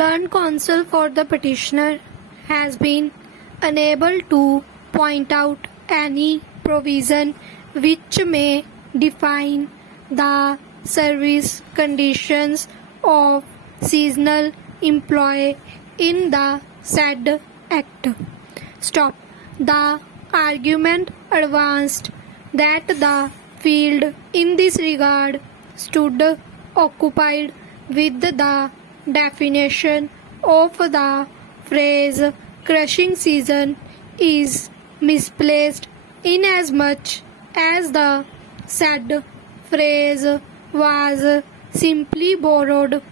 Learned counsel for the petitioner has been unable to point out any provision which may define the service conditions of seasonal employee in the said act. Stop. The argument advanced that the field in this regard stood occupied with the definition of the phrase crushing season is misplaced inasmuch as the said phrase was simply borrowed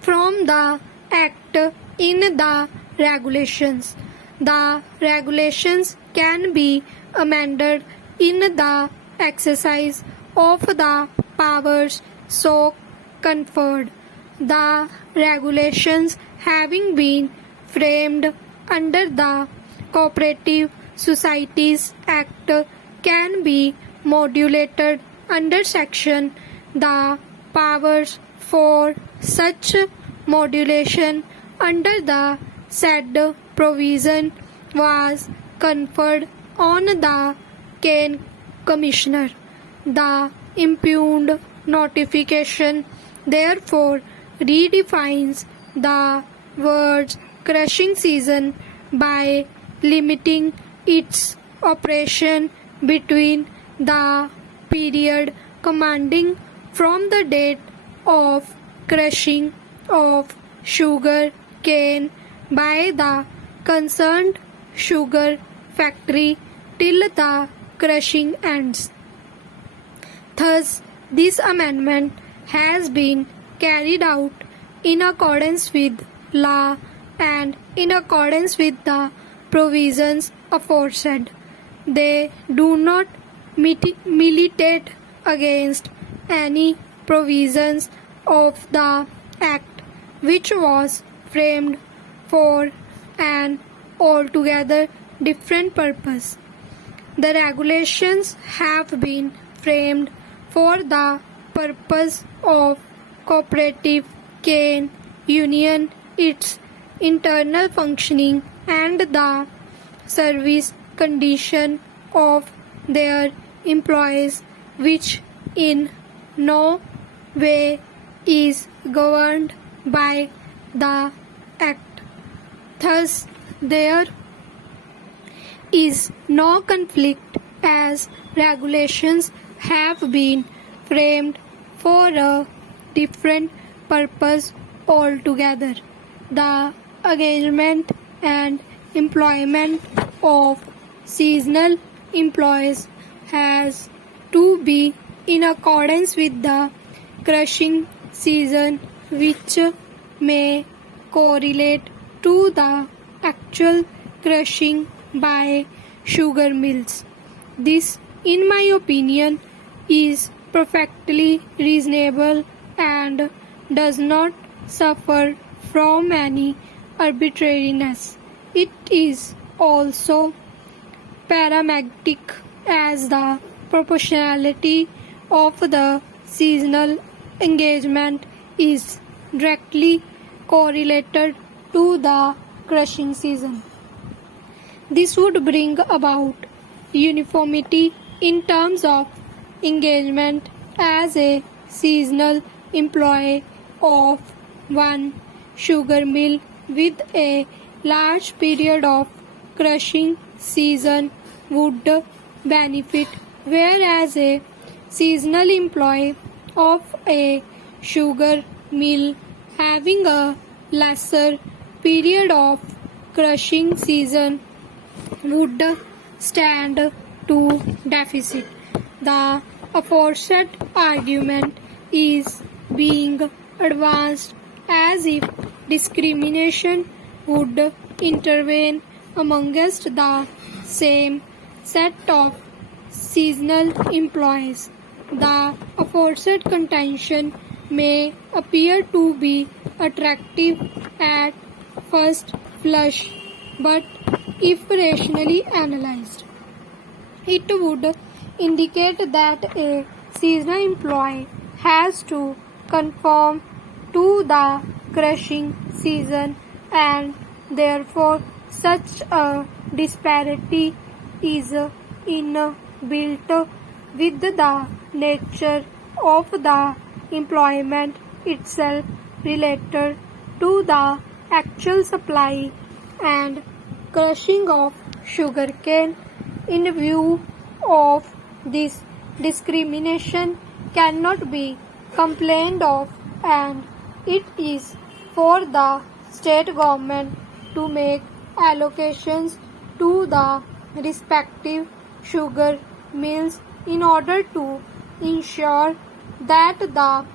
from the act in the regulations. The regulations can be amended in the exercise of the powers so conferred. The regulations having been framed under the Cooperative Societies Act can be modulated under section. The powers for such modulation under the said provision was conferred on the Cane Commissioner. The impugned notification therefore redefines the words crushing season by limiting its operation between the period commanding from the date of crushing of sugar cane by the concerned sugar factory till the crushing ends. Thus, this amendment has been carried out in accordance with law and in accordance with the provisions aforesaid. They do not militate against any provisions of the Act which was framed for an altogether different purpose. The regulations have been framed for the purpose of cooperative cane union, its internal functioning and the service condition of their employees, which in no way is governed by the Act. Thus, there is no conflict as regulations have been framed for a different purpose altogether. The engagement and employment of seasonal employees has to be in accordance with the crushing season, which may correlate to the actual crushing by sugar mills. This, in my opinion, is perfectly reasonable and does not suffer from any arbitrariness. It is also paradigmatic as the proportionality of the seasonal engagement is directly correlated to the crushing season. This would bring about uniformity in terms of engagement as a seasonal employee of one sugar mill with a large period of crushing season would benefit, whereas a seasonal employee of a sugar mill having a lesser period of crushing season would stand to deficit. The aforesaid argument is being advanced as if discrimination would intervene amongst the same set of seasonal employees. The aforesaid contention may appear to be attractive at first blush, but if rationally analyzed, it would indicate that a seasonal employee has to conform to the crushing season, and therefore such a disparity is inbuilt with the nature of the employment itself related to the actual supply and crushing of sugarcane. In view of this, discrimination cannot be complained of, and it is for the state government to make allocations to the respective sugar mills in order to ensure that the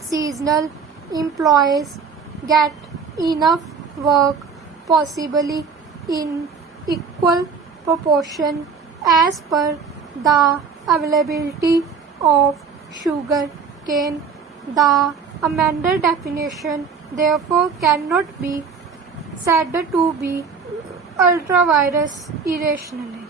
seasonal employees get enough work, possibly in equal proportion as per the availability of sugar cane. The amended definition therefore cannot be said to be ultra-vires irrationally.